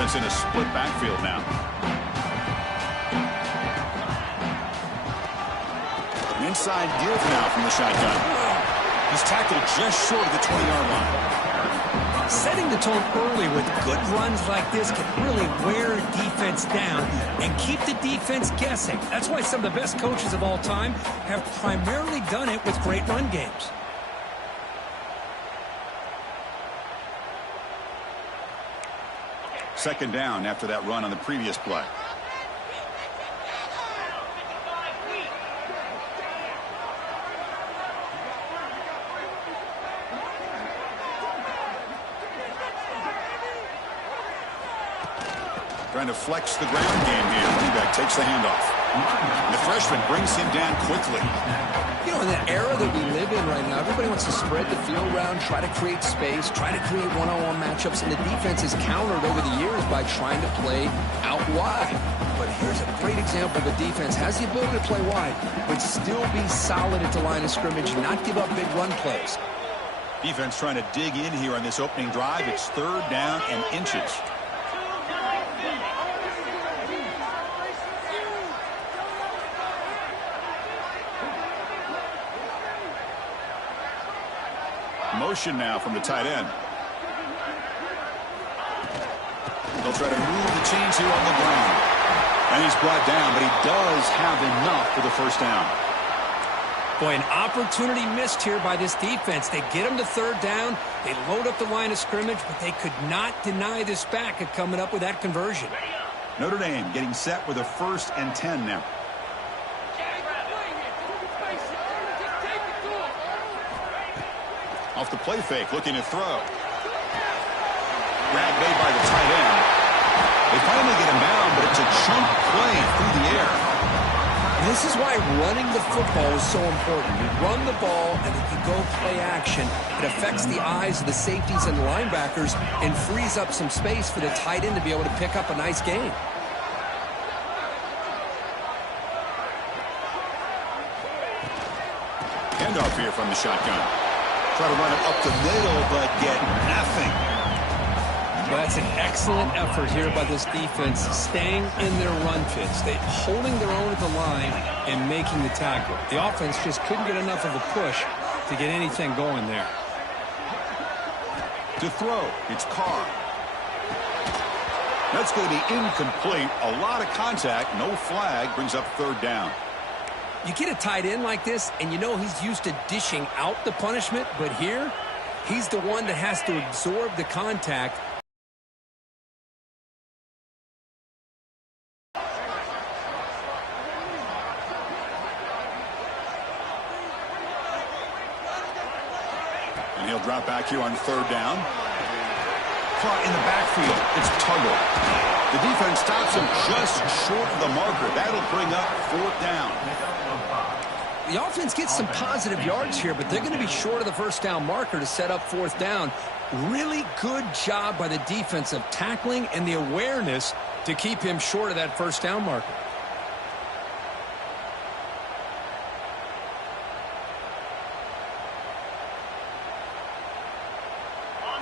Offense in a split backfield now. An inside give now from the shotgun. He's tackled just short of the 20-yard line. Setting the tone early with good runs like this can really wear a defense down and keep the defense guessing. That's why some of the best coaches of all time have primarily done it with great run games. Second down after that run on the previous play. Trying to flex the ground game here. Running back takes the handoff. The freshman brings him down quickly. You know, in the era that we live in right now, everybody wants to spread the field around, try to create space, try to create one-on-one matchups, and the defense is countered over the years by trying to play out wide. But here's a great example. The defense has the ability to play wide, but still be solid at the line of scrimmage, not give up big run plays. Defense trying to dig in here on this opening drive. It's third down and inches. Motion now from the tight end. They'll try to move the chains here on the ground. And he's brought down, but he does have enough for the first down. Boy, an opportunity missed here by this defense. They get him to third down. They load up the line of scrimmage, but they could not deny this back at coming up with that conversion. Notre Dame getting set with a 1st and 10 now. Off the play fake, looking to throw. Grab made by the tight end. They finally get him down, but it's a chunk play through the air. And this is why running the football is so important. You run the ball, and if you go play action, it affects the eyes of the safeties and the linebackers and frees up some space for the tight end to be able to pick up a nice gain. Handoff here from the shotgun. Try to run it up the middle, but get nothing. Well, that's an excellent effort here by this defense, staying in their run fits. They holding their own at the line and making the tackle. The offense just couldn't get enough of a push to get anything going there. To throw, it's Carr. That's going to be incomplete. A lot of contact, no flag, brings up third down. You get a tight end like this, and you know he's used to dishing out the punishment, but here, he's the one that has to absorb the contact. And he'll drop back here on third down. Caught in the backfield. It's Tuggle. The defense stops him just short of the marker. That'll bring up fourth down. The offense gets some positive yards here, but they're going to be short of the first down marker to set up fourth down. Really good job by the defense of tackling and the awareness to keep him short of that first down marker.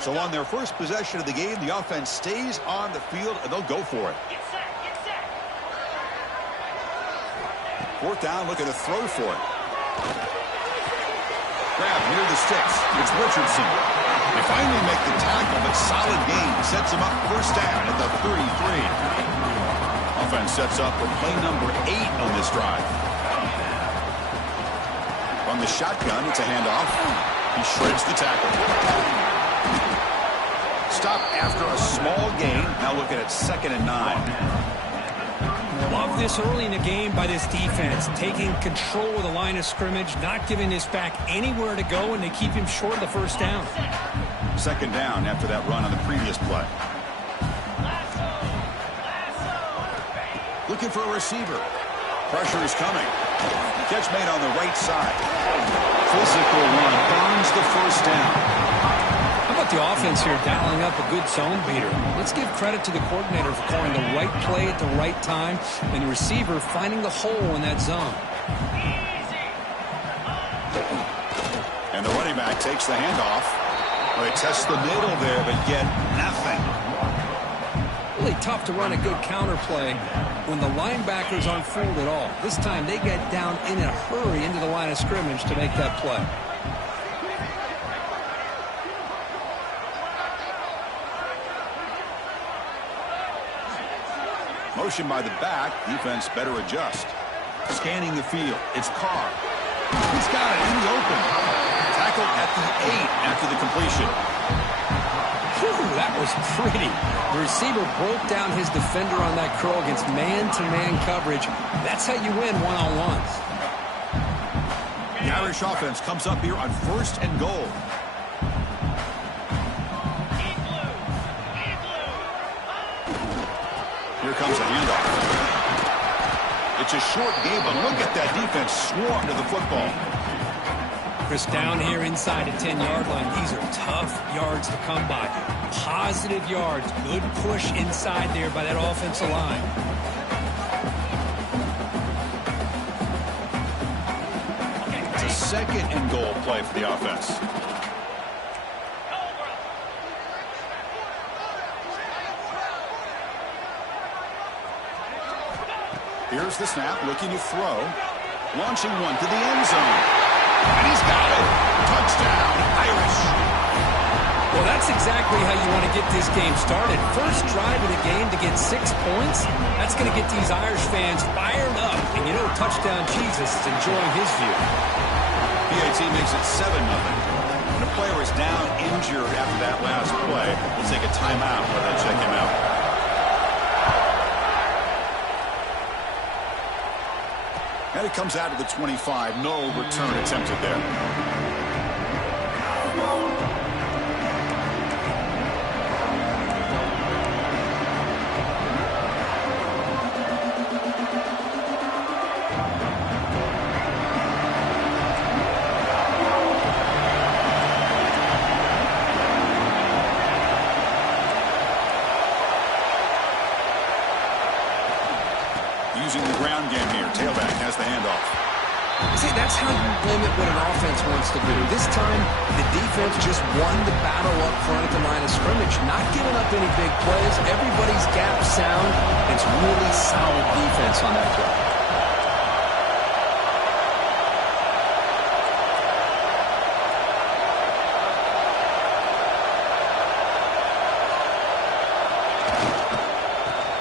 So on their first possession of the game, the offense stays on the field, and they'll go for it. Get set. Fourth down, looking to throw for it. Grab near the sticks. It's Richardson. They finally make the tackle, but solid gain sets him up first down at the 33. Offense sets up with play number 8 on this drive. From the shotgun, it's a handoff. He shreds the tackle. Stop after a small gain. Now looking at 2nd and 9. Love this early in the game by this defense, taking control of the line of scrimmage, not giving this back anywhere to go, and they keep him short of the first down. 2nd down after that run on the previous play. Looking for a receiver. Pressure is coming. Catch made on the right side. Physical run earns the first down. How about the offense here dialing up a good zone beater? Let's give credit to the coordinator for calling the right play at the right time and the receiver finding the hole in that zone. And the running back takes the handoff. Well, they test the middle there, but get nothing. really tough to run a good counter play when the linebackers aren't fooled at all. This time they get down in a hurry into the line of scrimmage to make that play. Motion by the back. Defense better adjust. Scanning the field. It's Carr. He's got it in the open. Tackle at the 8 after the completion. Whew, that was pretty. The receiver broke down his defender on that curl against man-to-man coverage. That's how you win one-on-ones. The Irish offense comes up here on 1st and goal. Here comes a handoff. It's a short game, but look at that defense swarm to the football. Chris, down here inside the 10-yard line, these are tough yards to come by. Positive yards, good push inside there by that offensive line. It's a 2nd and goal play for the offense. Here's the snap, looking to throw. Launching one to the end zone. And he's got it. Touchdown, Irish. Well, that's exactly how you want to get this game started. First drive of the game to get 6 points. That's going to get these Irish fans fired up. And you know, touchdown Jesus is enjoying his view. PAT makes it 7-0. And a player is down injured after that last play. We'll take a timeout while they check him out. And it comes out of the 25. No return attempted there. Using the ground game here. Tailback has the handoff. See, that's how you limit what an offense wants to do. This time, the defense just won the battle up front at the line of scrimmage, not giving up any big plays. Everybody's gap sound. It's really solid defense on that play.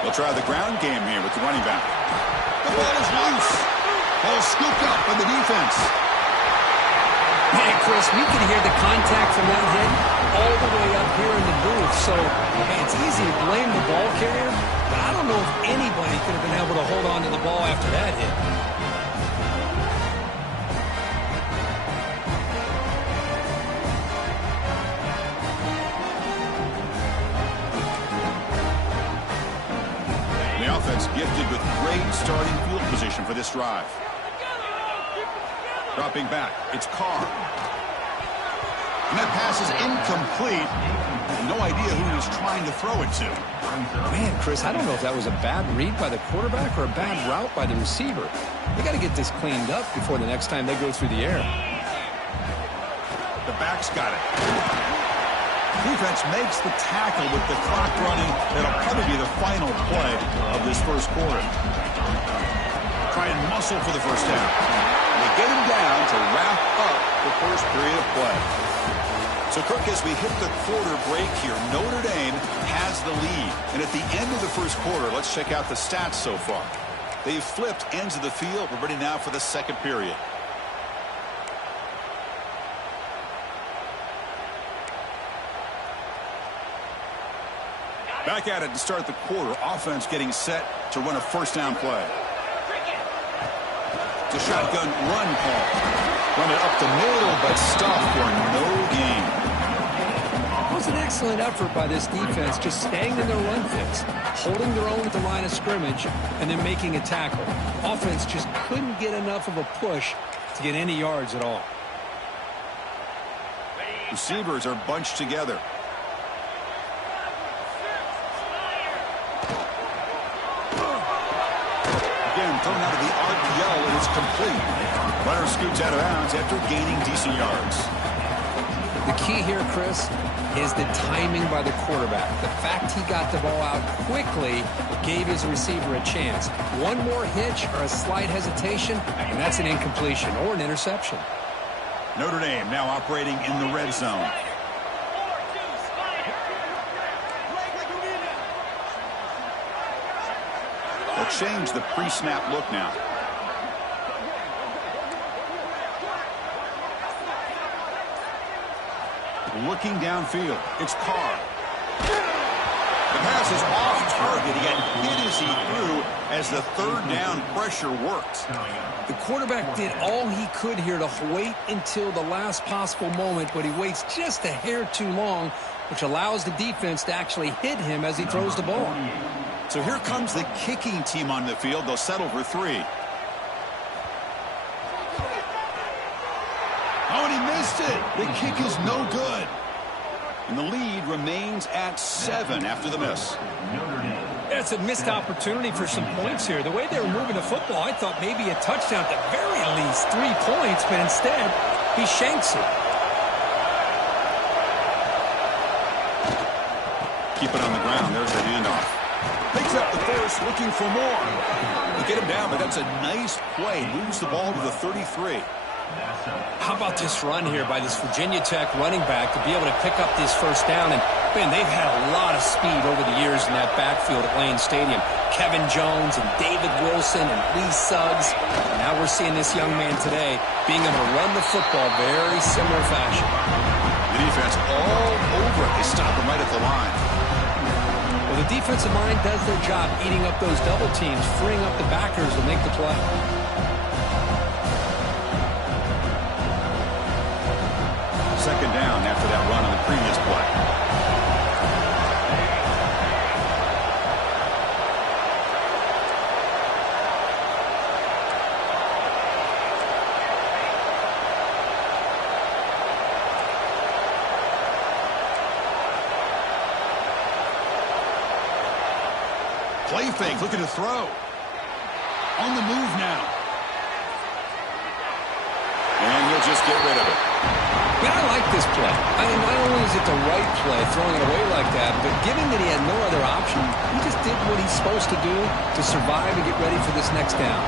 They'll try the ground game here with the running back. The ball is loose. Ball scooped up by the defense. Man, Chris, we can hear the contact from that hit all the way up here in the booth. So, hey, it's easy to blame the ball carrier, but I don't know if anybody could have been able to hold on to the ball after that hit. The offense gifted with great starting field position for this drive. Dropping back, it's Carr. And that pass is incomplete. No idea who he was trying to throw it to. Man, Chris, I don't know if that was a bad read by the quarterback or a bad route by the receiver. They got to get this cleaned up before the next time they go through the air. The back's got it. Defense makes the tackle with the clock running. It'll probably be the final play of this first quarter. Try and muscle for the first down. They get him down to wrap up the first period of play. So, Kirk, as we hit the quarter break here, Notre Dame has the lead. And at the end of the first quarter, let's check out the stats so far. They've flipped ends of the field. We're ready now for the second period. Back at it to start the quarter. Offense getting set to run a first down play. It's a shotgun run call. Run it up the middle, but stopped for no gain. It was an excellent effort by this defense, just staying in their run fix, holding their own at the line of scrimmage, and then making a tackle. Offense just couldn't get enough of a push to get any yards at all. Receivers are bunched together. Again, thrown out of the RPO, and it's complete. Runner scoots out of bounds after gaining decent yards. The key here, Chris, is the timing by the quarterback. The fact he got the ball out quickly gave his receiver a chance. One more hitch or a slight hesitation, and that's an incompletion or an interception. Notre Dame now operating in the red zone. They'll change the pre-snap look now. Looking downfield, it's Carr. The pass is off target. He got hit as he threw as the third down pressure worked. The quarterback did all he could here to wait until the last possible moment, but he waits just a hair too long, which allows the defense to actually hit him as he throws the ball. So here comes the kicking team on the field. They'll settle for 3. Oh, and he missed it. The kick is no good. And the lead remains at 7 after the miss. It's a missed opportunity for some points here. The way they were moving the football, I thought maybe a touchdown at the very least, 3 points, but instead, he shanks it. Keep it on the ground. There's the handoff. Picks up the first, looking for more. They get him down, but that's a nice play. Moves the ball to the 33. How about this run here by this Virginia Tech running back to be able to pick up this first down? And, man, they've had a lot of speed over the years in that backfield at Lane Stadium. Kevin Jones and David Wilson and Lee Suggs. And now we're seeing this young man today being able to run the football very similar fashion. The defense all over it. They stop him right at the line. Well, the defensive line does their job eating up those double teams, freeing up the backers to make the play. Second down after that run on the previous play. Play fake, looking to throw. On the move now. And he'll just get rid of it. Man, I like this play. I mean, not only is it the right play, throwing it away like that, but given that he had no other option, he just did what he's supposed to do to survive and get ready for this next down.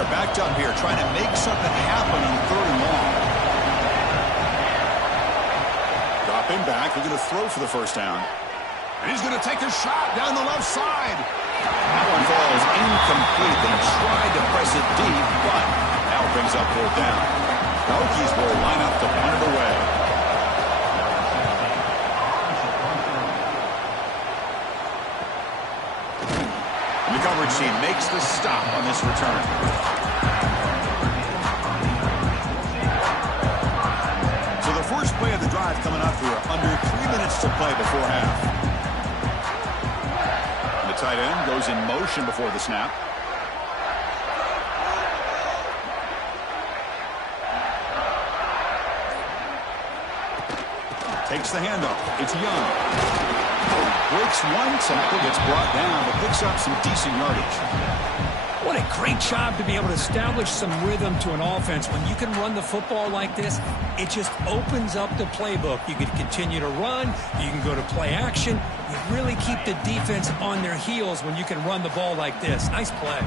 They're backed up here, trying to make something happen on 3rd and long. Drop him back. They're going to throw for the first down. And he's going to take a shot down the left side. That one falls incomplete. They tried to press it deep, but now it brings up 4th down. The Hokies will line up to punt it away. And the coverage team makes the stop on this return. So the first play of the drive coming up here. Under 3 minutes to play before half. Tight end goes in motion before the snap. Takes the handoff. It's Young. Breaks one tackle, gets brought down, but picks up some decent yardage. What a great job to be able to establish some rhythm to an offense. When you can run the football like this, it just opens up the playbook. You can continue to run. You can go to play action. You really keep the defense on their heels when you can run the ball like this. Nice play.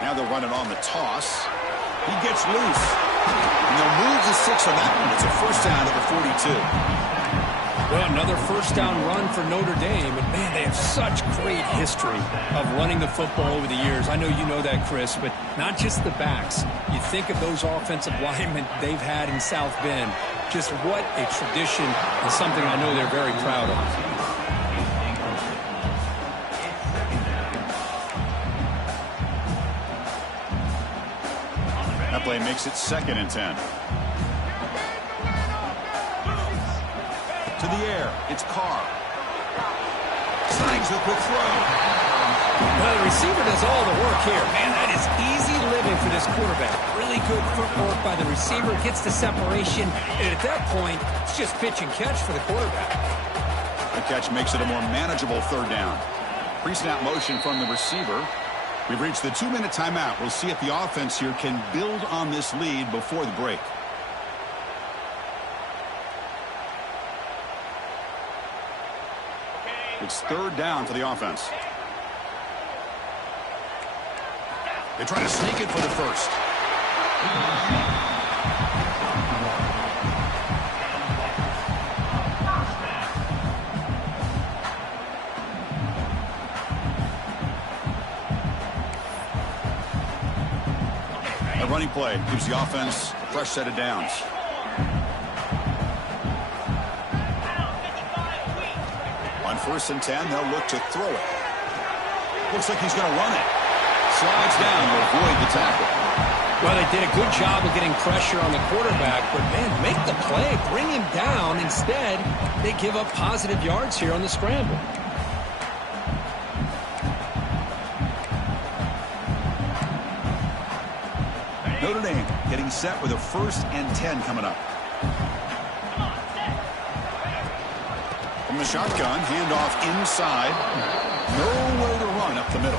Now they're running on the toss. He gets loose. And they'll move the 6 on that one. It's a first down at the 42. Well, another first down run for Notre Dame. And, man, they have such great history of running the football over the years. I know you know that, Chris, but not just the backs. You think of those offensive linemen they've had in South Bend. Just what a tradition and something I know they're very proud of. That play makes it 2nd and 10. To the air, it's Carr. Snags the quick throw. Well, the receiver does all the work here. Man, that is easy living for this quarterback. Really good footwork by the receiver. Gets the separation. And at that point, it's just pitch and catch for the quarterback. The catch makes it a more manageable 3rd down. Pre-snap motion from the receiver. We've reached the 2-minute timeout. We'll see if the offense here can build on this lead before the break. It's 3rd down for the offense. They try to sneak it for the first. A running play gives the offense a fresh set of downs. On 1st and 10, they'll look to throw it. Looks like he's going to run it. Slides down to avoid the tackle. Well, they did a good job of getting pressure on the quarterback, but, man, make the play, bring him down. Instead, they give up positive yards here on the scramble. Notre Dame getting set with a 1st and 10 coming up. From the shotgun, handoff inside. Nowhere to run up the middle.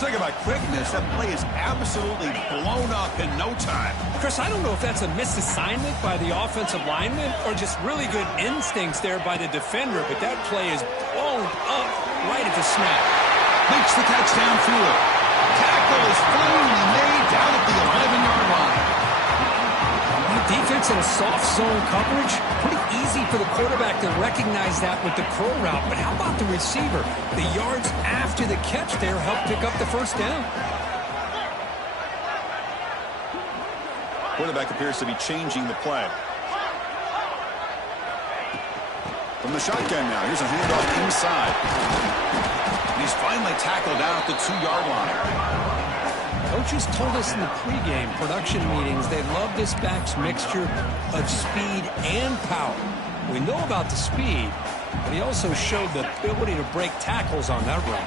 Talk about quickness. That play is absolutely blown up in no time. Chris, I don't know if that's a misassignment by the offensive lineman or just really good instincts there by the defender, but that play is blown up right at the snap. Makes the catch downfield. Tackle is finally made down at the 11-yard line. Defense in a soft zone coverage, pretty easy for the quarterback to recognize that with the curl route. But how about the receiver? The yards after the catch there helped pick up the 1st down. Quarterback appears to be changing the play. From the shotgun now, here's a handoff inside. And he's finally tackled down at the 2-yard line. Coaches told us in the pregame production meetings they love this back's mixture of speed and power. We know about the speed, but he also showed the ability to break tackles on that run.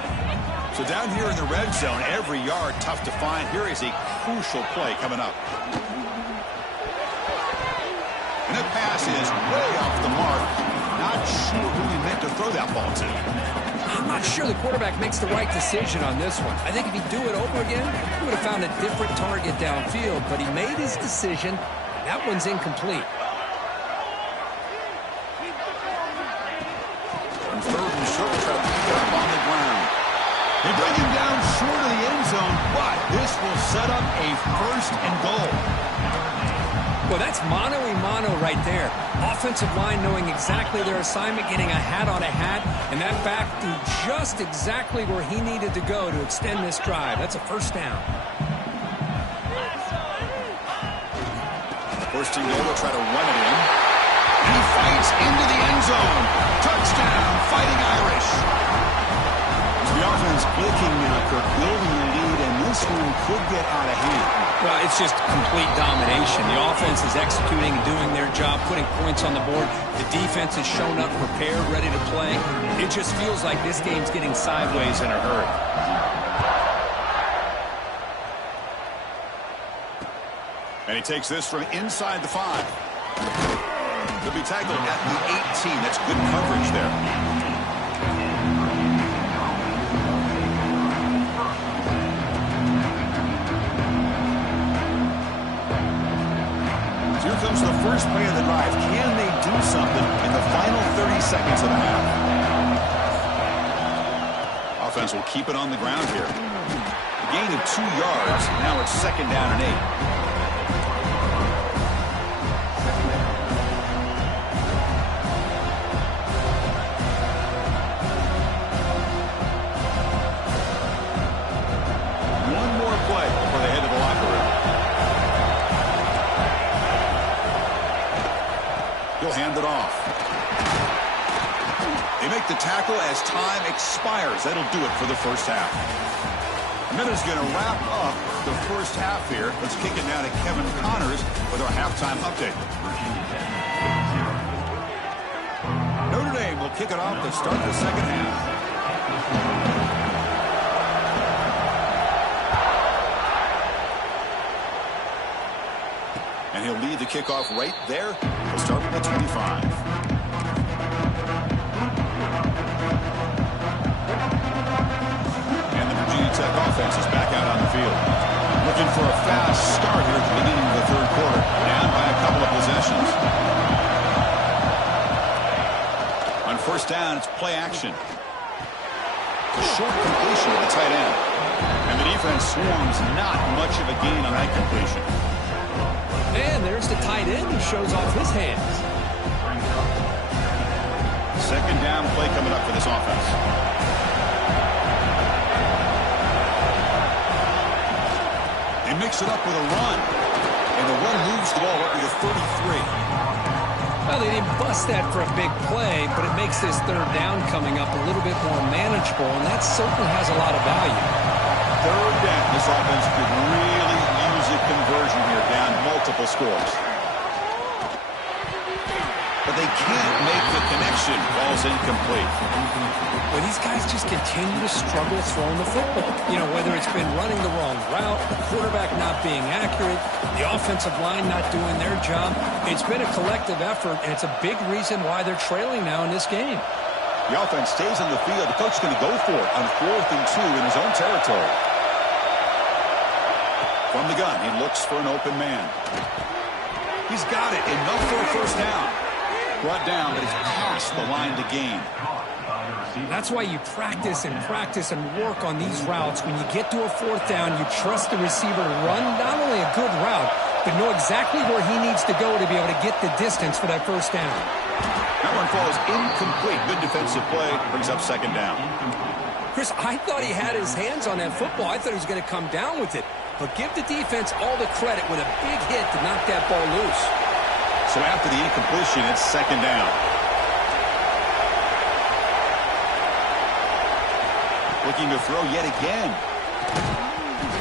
So down here in the red zone, every yard tough to find. Here is a crucial play coming up. And that pass is way off the mark. Not sure who he meant to throw that ball to. I'm not sure the quarterback makes the right decision on this one. I think if he'd do it over again, he would have found a different target downfield, but he made his decision. That one's incomplete. And 3rd and short, try to pick it up on the ground. They bring him down short of the end zone, but this will set up a 1st and goal. Well, that's mano-a-mano right there. Offensive line knowing exactly their assignment, getting a hat on a hat, and that back threw just exactly where he needed to go to extend this drive. That's a 1st down. 1st and goal, will try to run it in. He fights into the end zone. Touchdown, Fighting Irish. So the offense clicking now, Kirk, building the lead, and this one could get out of hand. Well, it's just complete domination. The offense is executing and doing their job, putting points on the board. The defense has shown up prepared, ready to play. It just feels like this game's getting sideways in a hurry. And he takes this from inside the 5. He'll be tackled at the 18. That's good coverage there. Here comes the first play of the drive. Can they do something in the final 30 seconds of the half? Offense will keep it on the ground here. A gain of 2 yards. Now it's 2nd down and 8. Hand it off. They make the tackle as time expires. That'll do it for the 1st half. Minuta's going to wrap up the 1st half here. Let's kick it now to Kevin Connors with our halftime update. Notre Dame will kick it off to start the 2nd half. And he'll lead the kickoff right there. He'll start from the 25. And the Virginia Tech field. Looking for a fast start here at the beginning of the third quarter. Down by a couple of possessions. On first down, it's play action. A short completion to the tight end. And the defense swarms not much of a gain on that completion. And there's the tight end who shows off his hands. Second down play coming up for this offense. They mix it up with a run. And the run moves the ball up to the 33. Well, they didn't bust that for a big play, but it makes this third down coming up a little bit more manageable, and that certainly has a lot of value. Third down. This offense could really use a conversion here, down multiple scores. But they can't make the connection. Ball's incomplete. Well, these guys just continue to struggle throwing the football. You know, whether it's been running the wrong route, the quarterback not being accurate, the offensive line not doing their job. It's been a collective effort, and it's a big reason why they're trailing now in this game. The offense stays on the field. The coach is going to go for it on 4th and 2 in his own territory. From the gun, he looks for an open man. He's got it. Enough for a first down. Brought down, but it's past the line to gain. That's why you practice and work on these routes. When you get to a fourth down, you trust the receiver to run not only a good route, but know exactly where he needs to go to be able to get the distance for that first down. That one falls incomplete. Good defensive play. Brings up second down. Chris, I thought he had his hands on that football. I thought he was going to come down with it. But give the defense all the credit with a big hit to knock that ball loose. So after the incompletion, it's second down. Looking to throw yet again.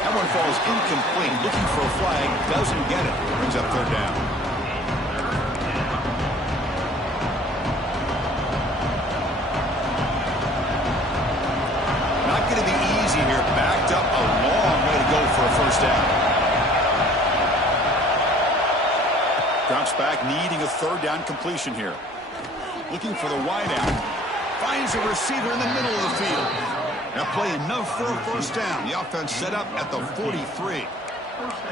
That one falls incomplete. Looking for a flag. Doesn't get it. Brings up third down. Not going to be easy here. Backed up a long way to go for a first down. Drops back, needing a third down completion here. Looking for the wideout. Finds a receiver in the middle of the field. Now play enough for a first down. The offense set up at the 43.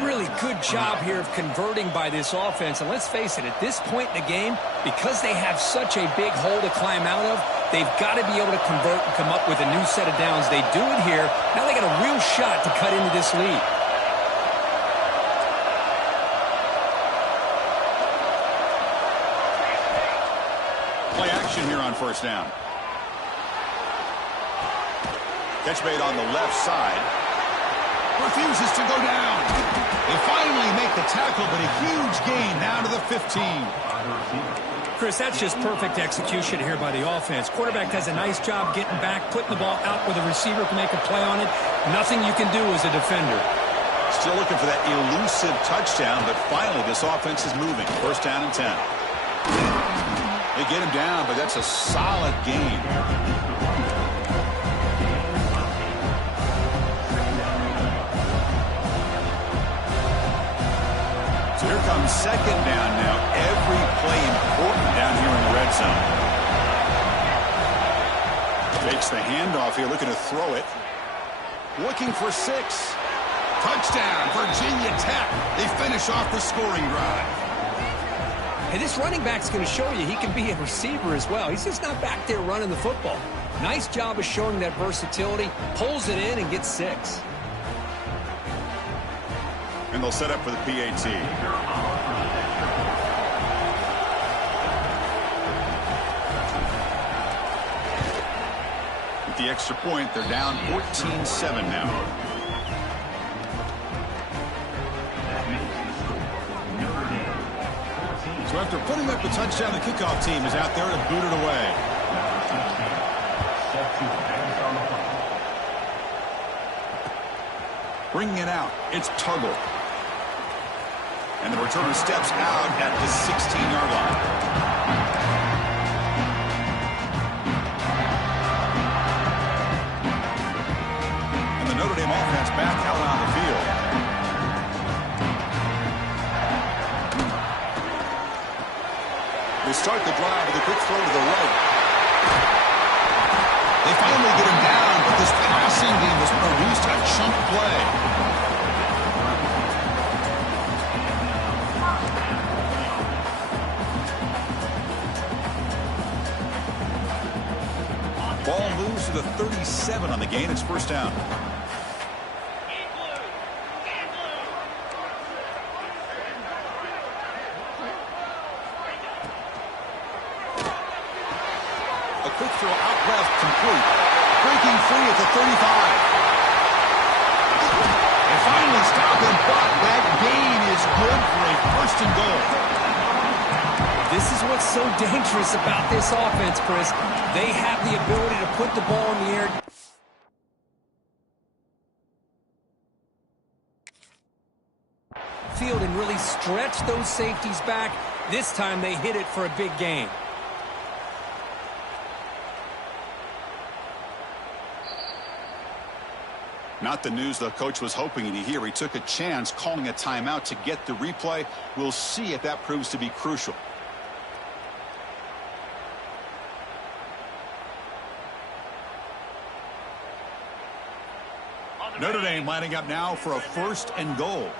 Really good job here of converting by this offense. And let's face it, at this point in the game, because they have such a big hole to climb out of, they've got to be able to convert and come up with a new set of downs. They do it here. Now they got a real shot to cut into this lead. Play action here on first down. Catch made on the left side. Refuses to go down. They finally make the tackle, but a huge gain down to the 15. Chris, that's just perfect execution here by the offense. Quarterback does a nice job getting back, putting the ball out where the receiver can make a play on it. Nothing you can do as a defender. Still looking for that elusive touchdown, but finally this offense is moving. First down and 10. They get him down, but that's a solid gain. So here comes second down now. Every play important down here in the red zone. Takes the handoff here, looking to throw it. Looking for 6. Touchdown, Virginia Tech. They finish off the scoring drive. And this running back's going to show you he can be a receiver as well. He's just not back there running the football. Nice job of showing that versatility. Pulls it in and gets 6. And they'll set up for the PAT. With the extra point, they're down 14-7 now. So after putting up the touchdown, the kickoff team is out there to boot it away. Bringing it out, it's Tuggle. And the returner steps out at the 16-yard line. And the Notre Dame offense back out on the field. They start the drive with a quick throw to the right. They finally get him down, but this pass passing game has produced a chunk play. Ball moves to the 37 on the gain. It's first down. A quick throw out left, complete. Breaking free at the 35. And finally stop him, but that gain is good for a first and goal. This is what's so dangerous about this offense, Chris. They have the ability to put the ball in the air. Field and really stretch those safeties back. This time they hit it for a big gain. Not the news the coach was hoping to hear. He took a chance calling a timeout to get the replay. We'll see if that proves to be crucial. Notre Dame lining up now for a first and goal.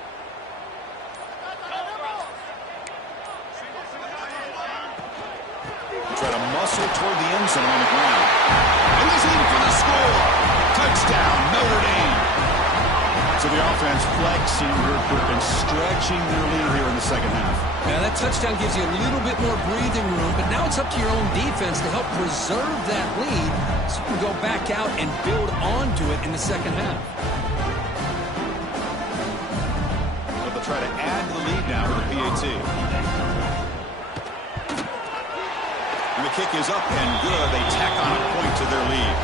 They try to muscle toward the end zone on the ground. And he's in for the score. Touchdown, Notre Dame. So the offense flexing real quick and stretching their lead here in the second half. Now that touchdown gives you a little bit more breathing room, but now it's up to your own defense to help preserve that lead so you can go back out and build onto it in the second half. But they'll try to add to the lead now with a PAT. And the kick is up and good. They tack on a point to their lead.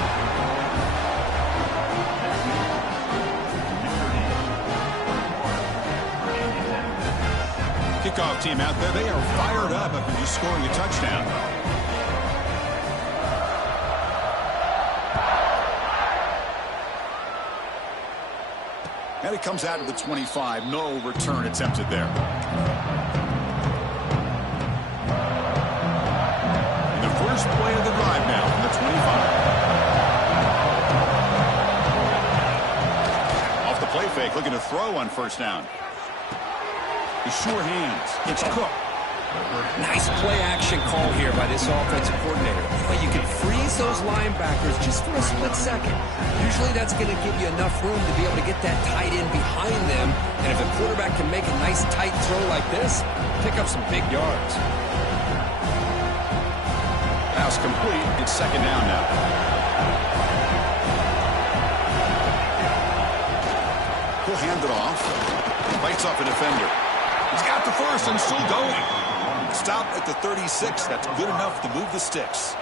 Kickoff team out there. They are fired up after just scoring a touchdown. And it comes out of the 25. No return attempted there. And the first play of the drive now from the 25. Off the play fake, looking to throw on first down. Sure hands. It's Cook. Nice play action call here by this offensive coordinator. You can freeze those linebackers just for a split second. Usually that's going to give you enough room to be able to get that tight end behind them. And if a quarterback can make a nice tight throw like this, pick up some big yards. Pass complete. It's second down now. He'll hand it off. Bites off a defender. He's got the first and still going. Stop at the 36. That's good enough to move the sticks.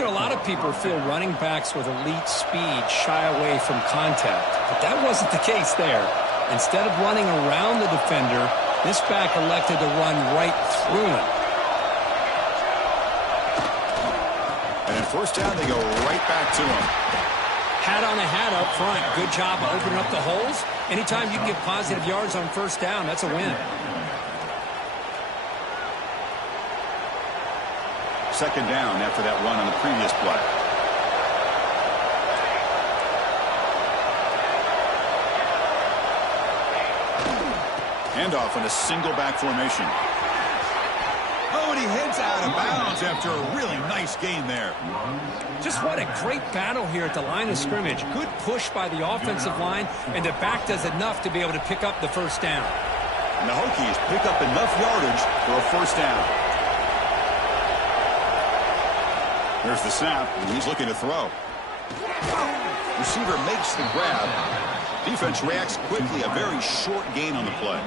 You know, a lot of people feel running backs with elite speed shy away from contact. But that wasn't the case there. Instead of running around the defender, this back elected to run right through him. And in first down, they go right back to him. Hat on a hat up front. Good job of opening up the holes. Anytime you can get positive yards on first down, that's a win. Second down after that run on the previous play. Handoff in a single back formation. Oh, and he heads out of bounds after a really nice gain there. Just what a great battle here at the line of scrimmage. Good push by the offensive line, and the back does enough to be able to pick up the first down. And the Hokies pick up enough yardage for a first down. There's the snap, and he's looking to throw. Receiver makes the grab. Defense reacts quickly. A very short gain on the play.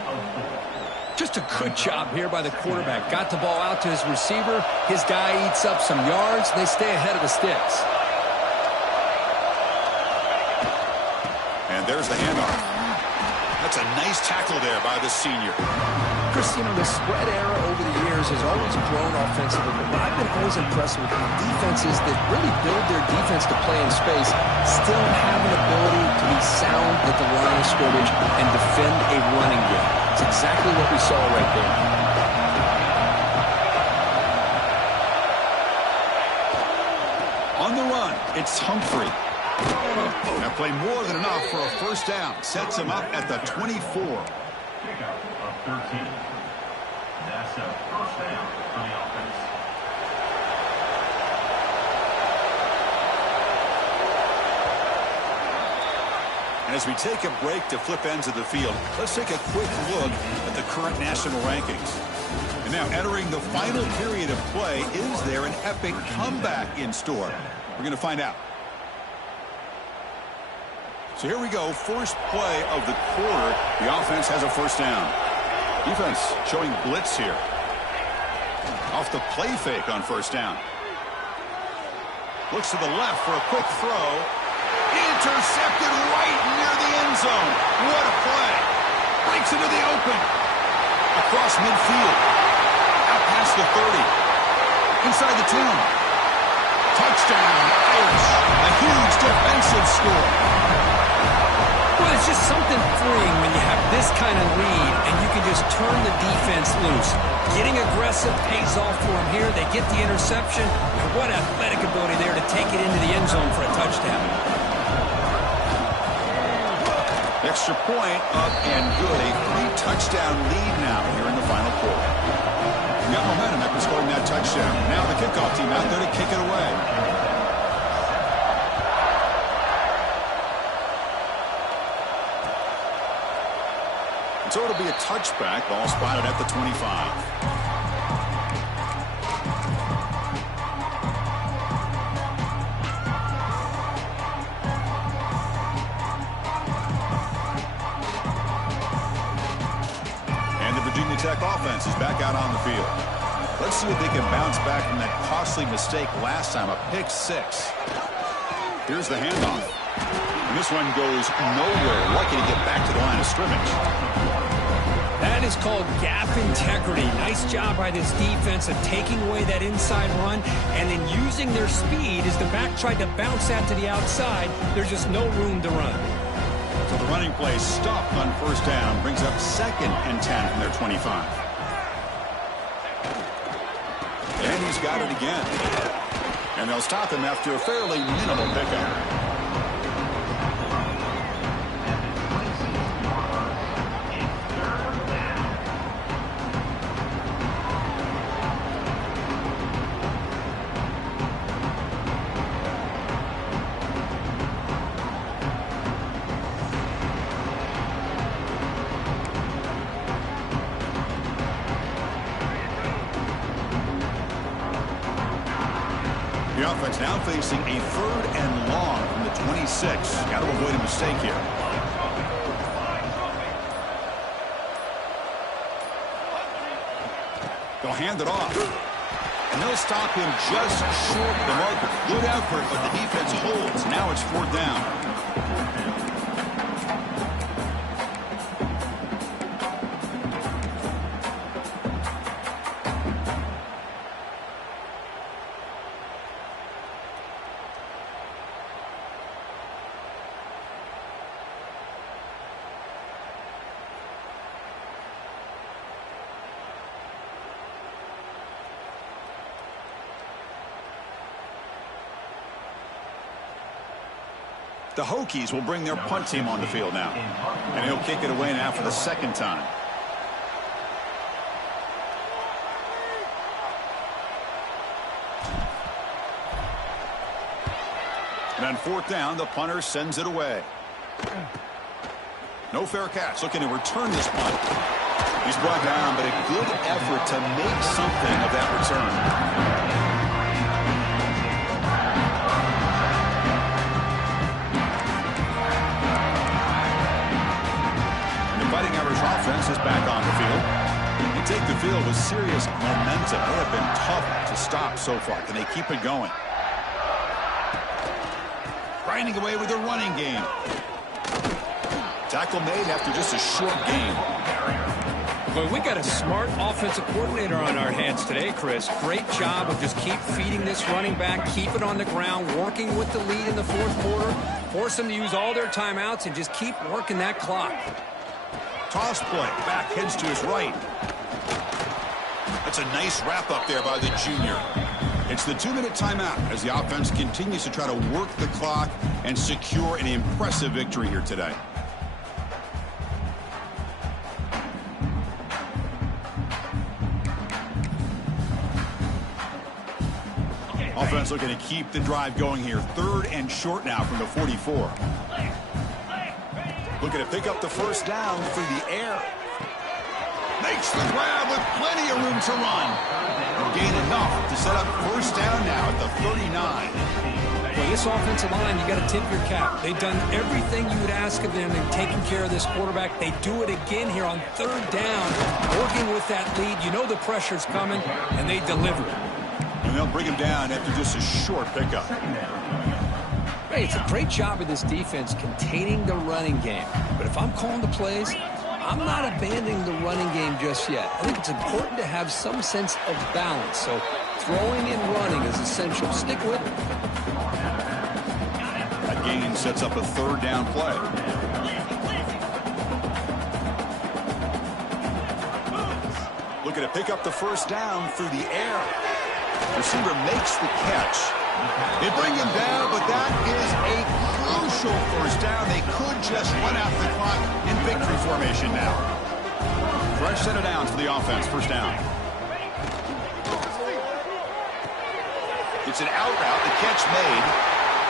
Just a good job here by the quarterback. Got the ball out to his receiver. His guy eats up some yards. They stay ahead of the sticks. And there's the handoff. That's a nice tackle there by the senior. Chris, you know, the spread era over the years has always grown offensively, but I've been always impressed with how defenses that really build their defense to play in space still have an ability to be sound at the line of scrimmage and defend a running game. It's exactly what we saw right there. On the run, it's Humphrey. That play more than enough for a first down. Sets him up at the 24. Pickup of 13. That's a first down for the offense. And as we take a break to flip ends of the field, let's take a quick look at the current national rankings. And now entering the final period of play, is there an epic comeback in store? We're going to find out. So here we go, first play of the quarter. The offense has a first down. Defense showing blitz here. Off the play fake on first down. Looks to the left for a quick throw. Intercepted right near the end zone. What a play. Breaks into the open. Across midfield. Out past the 30. Inside the 10. Touchdown, Irish. A huge defensive score. Well, it's just something freeing when you have this kind of lead and you can just turn the defense loose. Getting aggressive pays off for them here. They get the interception. And what athletic ability there to take it into the end zone for a touchdown. Extra point up and good. A 3-touchdown lead now here in the final quarter. We got momentum after scoring that touchdown. Now the kickoff team out there to kick it away. So it'll be a touchback. Ball spotted at the 25. Tech offense is back out on the field. Let's see if they can bounce back from that costly mistake last time, a pick 6. Here's the handoff. And this one goes nowhere. Lucky to get back to the line of scrimmage. That is called gap integrity. Nice job by this defense of taking away that inside run and then using their speed as the back tried to bounce that to the outside. There's just no room to run. So the running play stopped on first down, brings up 2nd and 10 from their 25. And he's got it again. And they'll stop him after a fairly minimal pickup. The offense now facing a 3rd and long from the 26. Got to avoid a mistake here. They'll hand it off. And they'll stop him just short of the marker. Good effort, but the defense holds. Now it's 4th down. The Hokies will bring their punt team on the field now. And he'll kick it away now for the 2nd time. And on 4th down, the punter sends it away. No fair catch. Looking to return this punt. He's brought down, but a good effort to make something of that return. Offense is back on the field. They take the field with serious momentum. They have been tough to stop so far. Can they keep it going? Grinding away with their running game. Tackle made after just a short game. Well, we got a smart offensive coordinator on our hands today, Chris. Great job of just keep feeding this running back, keep it on the ground, working with the lead in the 4th quarter, force them to use all their timeouts, and just keep working that clock. Toss play. Back heads to his right. That's a nice wrap up there by the junior. It's the 2-minute timeout as the offense continues to try to work the clock and secure an impressive victory here today. Offense looking to keep the drive going here. 3rd and short now from the 44. Looking to pick up the first down through the air. Makes the grab with plenty of room to run. They'll gain enough to set up first down now at the 39. Well, this offensive line, you got to tip your cap. They've done everything you would ask of them in taking care of this quarterback. They do it again here on 3rd down, working with that lead. You know the pressure's coming, and they deliver. And they'll bring him down after just a short pickup. Hey, it's a great job of this defense containing the running game. But if I'm calling the plays, I'm not abandoning the running game just yet. I think it's important to have some sense of balance. So throwing and running is essential. Stick with it. That gain sets up a 3rd down play. Looking to pick up the first down through the air. Receiver makes the catch. They bring him down, but that is a crucial first down. They could just run out the clock in victory formation now. Fresh set of downs for the offense. First down. It's an out route. The catch made.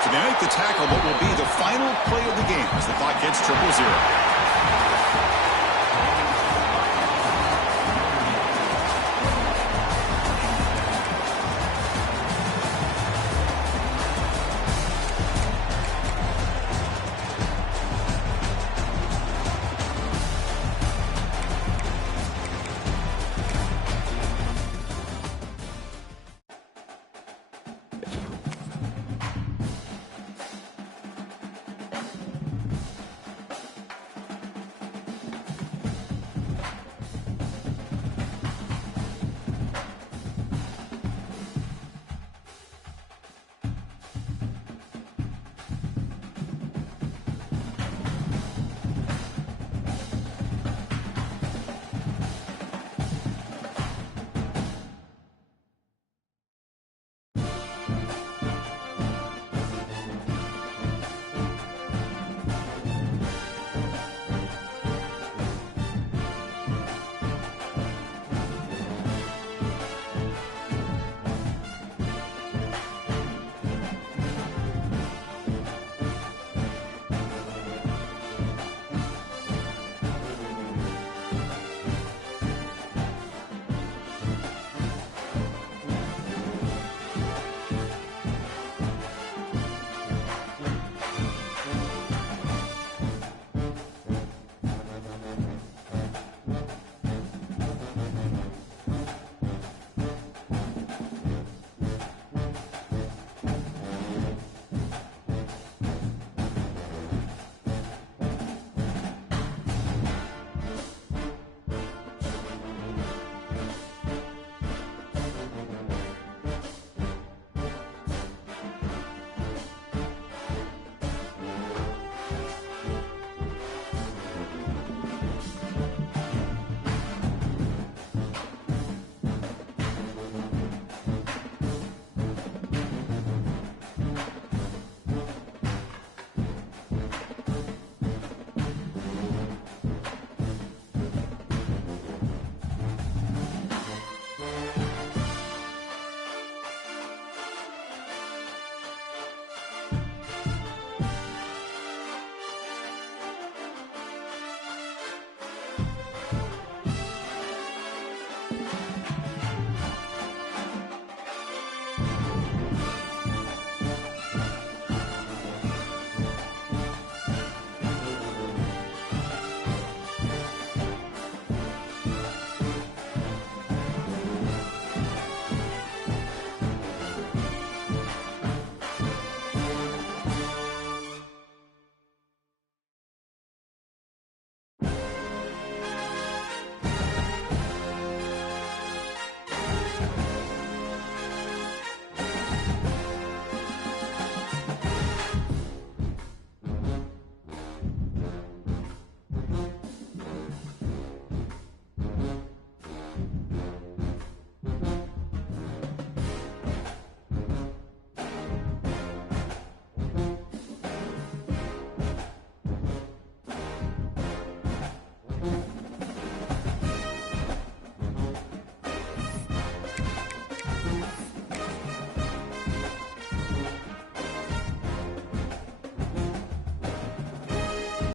So they make the tackle, but will be the final play of the game as the clock hits 0-0.